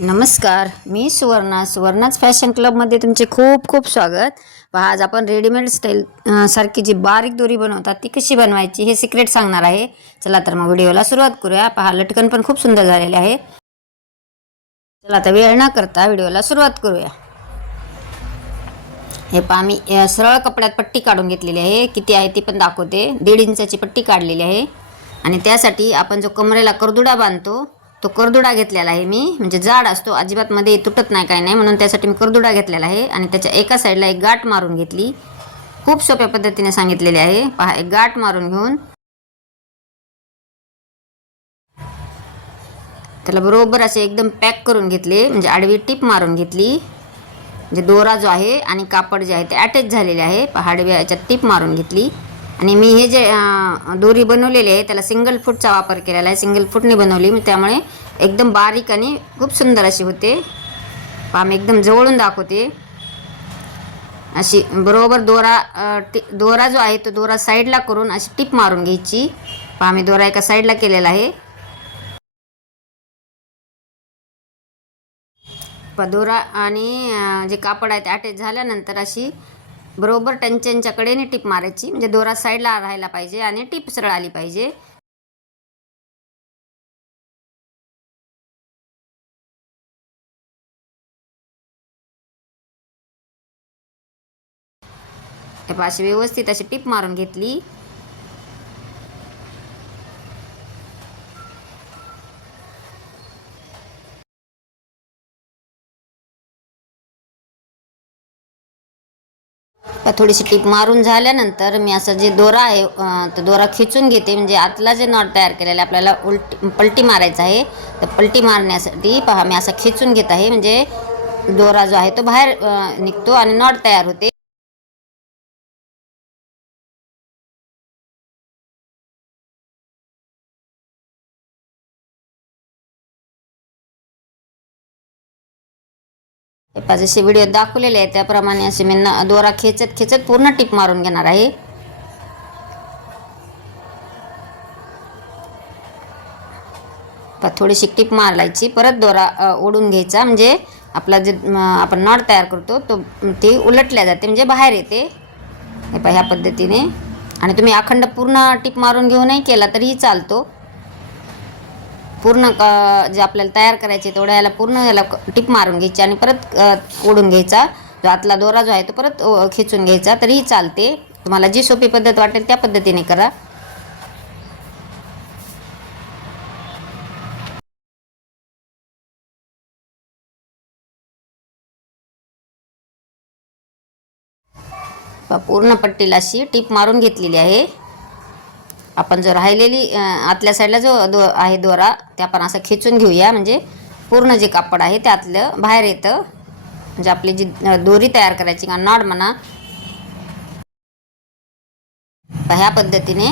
नमस्कार, मी सुवर्णाच फॅशन क्लबमध्ये तुमचे खूप खूप स्वागत. पहा, आज आपण रेडीमेड स्टाईल सारखी जी बारीक दोरी बनवतात ती कशी बनवायची हे सिक्रेट सांगणार आहे. चला तर मग व्हिडिओला सुरुवात करूया. पहा, लटकन पण खूप सुंदर झालेले आहे. चला तर वेळ न करता व्हिडिओला सुरुवात करूया. हे पहा, मी सरळ कपड्यात पट्टी काढून घेतलेली आहे. किती आहे ती पण दाखवते. 1.5 इंचाची पट्टी काढलेली आहे. आणि त्यासाठी आपण जो कमरेला करदुडा बांधतो तो करदुडा घेतलेला आहे मी. म्हणजे जाड असतो, अजिबात मध्ये तुटत नाही, काही नाही, म्हणून त्यासाठी मी करदुडा घेतलेला आहे. आणि त्याच्या एका साईडला एक गाठ मारून घेतली. खूप सोप्या पद्धतीने सांगितलेले आहे. पहा, एक गाठ मारून घेऊन त्याला बरोबर असे एकदम पॅक करून घेतले. म्हणजे आडवी टीप मारून घेतली. म्हणजे दोरा जो आहे आणि कापड जे आहे ते अटॅच झालेले आहे. पहा, आडव्या याच्यात टीप मारून घेतली. आणि मी हे जे दोरी बनवलेली आहे त्याला सिंगल फूटचा वापर केलेला आहे. सिंगल फूटने बनवली मी, त्यामुळे एकदम बारीक आणि खूप सुंदर अशी होते. पहा, मी एकदम जवळून दाखवते. अशी बरोबर दोरा जो आहे तो दोरा साईडला करून अशी टीप मारून घ्यायची. पहा, मी दोरा एका साईडला केलेला आहे. दोरा आणि जे कापड आहे ते अटॅच झाल्यानंतर अशी बरोबर टंचनच्या कडेने टीप मारायची. म्हणजे दोरा साईडला राहायला पाहिजे आणि टीप सरळ आली पाहिजे. अशी व्यवस्थित अशी टीप मारून घेतली. थोडीशी टीप मारून झाल्यानंतर मी असं जे दोरा आहे तो दोरा खिचून घेते. म्हणजे आतला जे नॉट तयार केलेला आपल्याला पलटी मारायचा आहे. तर पलटी मारण्यासाठी पहा, मी असं खिचून घेत आहे. म्हणजे दोरा जो आहे तो बाहेर निघतो आणि नॉट तयार होते. जसे व्हिडिओ दाखवलेले आहे त्याप्रमाणे असे मी दोरा खेचत खेचत पूर्ण टीप मारून घेणार आहे. थोडीशी टिप मारायची, परत दोरा ओढून घ्यायचा. म्हणजे आपला जे आपण नॉट तयार करतो तो ती उलटल्या जाते, म्हणजे बाहेर येते. हे पहा, ह्या पद्धतीने. आणि तुम्ही अखंड पूर्ण टिप मारून घेऊनही केला तरीही चालतो. पूर्ण जे आपल्याला तयार करायचे तेवढ्या याला पूर्ण याला टिप मारून घ्यायची आणि परत ओढून घ्यायचा. जो आतला दोरा जो आहे तो परत खिचून घ्यायचा तरीही चालते. तुम्हाला जी सोपी पद्धत वाटेल त्या पद्धतीने करा. पूर्ण पट्टीला अशी टीप मारून घेतलेली आहे. आपण जो राहिलेली आतल्या साईडला जो आहे दोरा ते आपण असं खिचून घेऊया. म्हणजे पूर्ण जे कापड आहे त्यातलं बाहेर येतं. म्हणजे आपली जी दोरी तयार करायची का नॉट म्हणा, ह्या पद्धतीने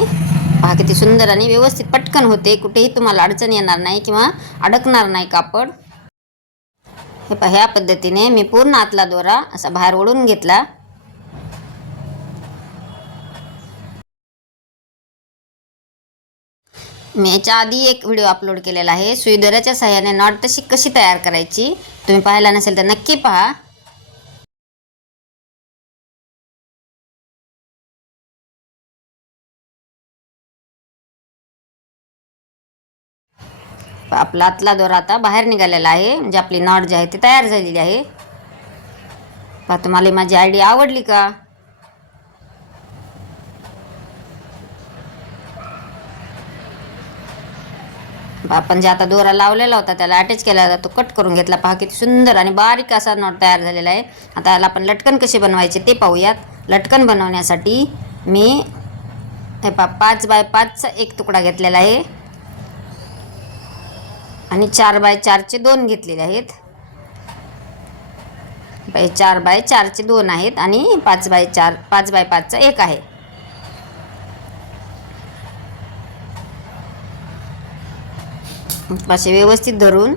पहा किती सुंदर आणि व्यवस्थित पटकन होते. कुठेही तुम्हाला अडचण येणार नाही किंवा अडकणार नाही कापड. हे पहा, ह्या पद्धतीने मी पूर्ण आतला दोरा असा बाहेर ओढून घेतला. मी याच्या आधी एक व्हिडिओ अपलोड केलेला आहे, सुई दोऱ्याच्या सहाय्याने नॉट तशी कशी तयार करायची. तुम्ही पाहिला नसेल तर नक्की पहा. आपला आतला दोरा आता बाहेर निघालेला आहे. म्हणजे आपली नॉट जी आहे ती तयार झालेली आहे. पहा, तुम्हाला माझी आयडिया आवडली का? आपण जे आता दोरा लावलेला होता त्याला अटॅच केला होता तो कट करून घेतला. पहा किती सुंदर आणि बारीक असा नॉट तयार झालेला आहे. आता याला आपण लटकन कसे बनवायचे ते पाहूयात. लटकन बनवण्यासाठी मी हे पहा 5 बाय 5चा एक तुकडा घेतलेला आहे आणि 4 बाय 4चे 2 घेतलेले आहेत. 4 बाय 4चे 2 आहेत आणि 5 बाय 5चा एक आहे. असे व्यवस्थित धरून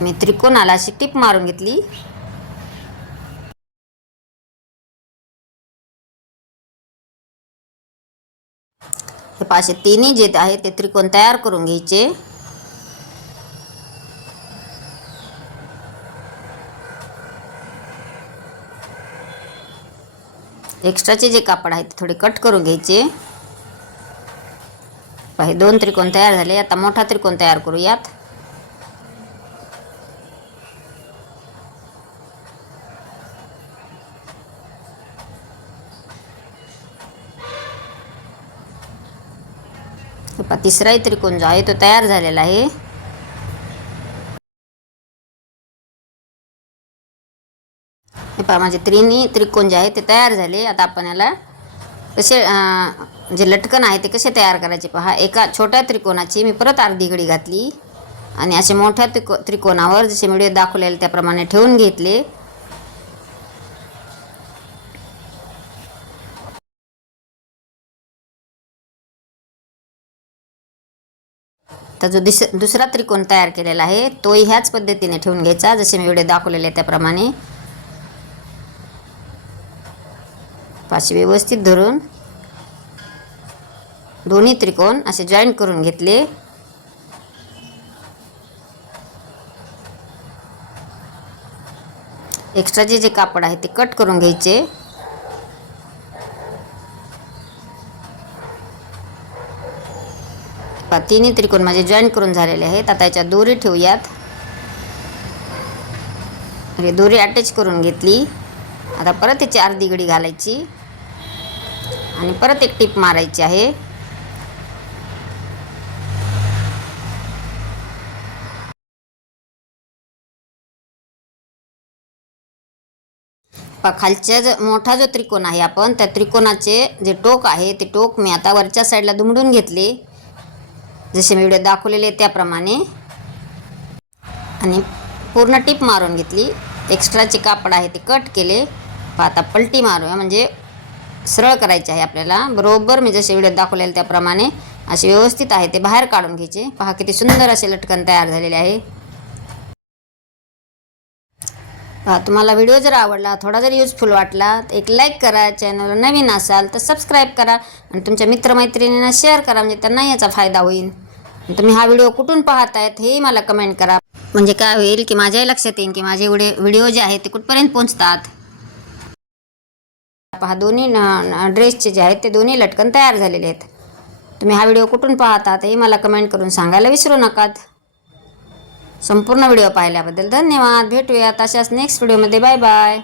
मी त्रिकोणाला अशी टीप मारून घेतली. हे पाशे तिन्ही जे आहे ते त्रिकोण तयार करून घ्यायचे. एक्स्ट्राचे जे कापड आहे ते थोडे कट करून घ्यायचे. हे 2 त्रिकोण तयार झाले. आता मोठा त्रिकोण तयार करूयात. तिसराही त्रिकोण जो आहे तो तयार झालेला आहे. हे पहा माझे तिन्ही त्रिकोण जे आहे ते तयार झाले. आता आपण याला कसे जे लटकन आहे ते कसे तयार करायचे पहा. एका छोट्या त्रिकोणाची मी परत अर्धी घडी घातली आणि असे मोठ्या त्रिकोणावर जसे व्हिडिओ दाखवलेले त्याप्रमाणे ठेवून घेतले. तर जो दुसरा त्रिकोण तयार केलेला आहे तोही ह्याच पद्धतीने ठेवून घ्यायचा जसे मी व्हिडिओ दाखवलेले त्याप्रमाणे. पाशी व्यवस्थित धरून दोन्ही त्रिकोण असे जॉईंट करून घेतले. एक्स्ट्राचे जे कापड आहे ते कट करून घ्यायचे. तिन्ही त्रिकोण माझे जॉईंट करून झालेले आहेत. आता याच्यात दोरी ठेवूयात. दोरी अटॅच करून घेतली. आता परत याची अर्धी घडी घालायची आणि परत एक टिप मारायची आहे. खालच्या मोठा जो त्रिकोण आहे आपण त्या त्रिकोणाचे जे टोक आहे ते टोक मी आता वरच्या साईडला दुमडून घेतले जसे मी व्हिडिओ दाखवलेले त्याप्रमाणे आणि पूर्ण टिप मारून घेतली. एक्स्ट्राचे कापड आहे ते कट केले. आता पलटी मारूया म्हणजे सरळ करायचे आहे आपल्याला. बरोबर मी जसे व्हिडिओ दाखवलेले त्याप्रमाणे असे व्यवस्थित आहे ते बाहेर काढून घ्यायचे. पहा किती सुंदर असे लटकन तयार झालेले आहे. तुम्हाला व्हिडिओ जर आवडला थोडा जर युजफुल वाटला तर एक लाईक करा. चॅनलवर नवीन असाल तर सबस्क्राईब करा आणि तुमच्या मित्रमैत्रिणींना शेअर करा म्हणजे त्यांनाही याचा फायदा होईल. तुम्ही हा व्हिडिओ कुठून पाहत आहेत हेही मला कमेंट करा म्हणजे काय होईल की माझ्याही लक्षात येईल की माझे व्हिडिओ जे आहेत ते कुठपर्यंत पोहोचतात. पहा दोन्ही ड्रेसचे जे आहेत ते दोन्ही लटकन तयार झालेले आहेत. तुम्ही हा व्हिडिओ कुठून पाहतात हे मला कमेंट करून सांगायला विसरू नका. संपूर्ण व्हिडिओ पाहिल्याबद्दल धन्यवाद. भेटूयात अशाच नेक्स्ट व्हिडिओमध्ये. Bye bye.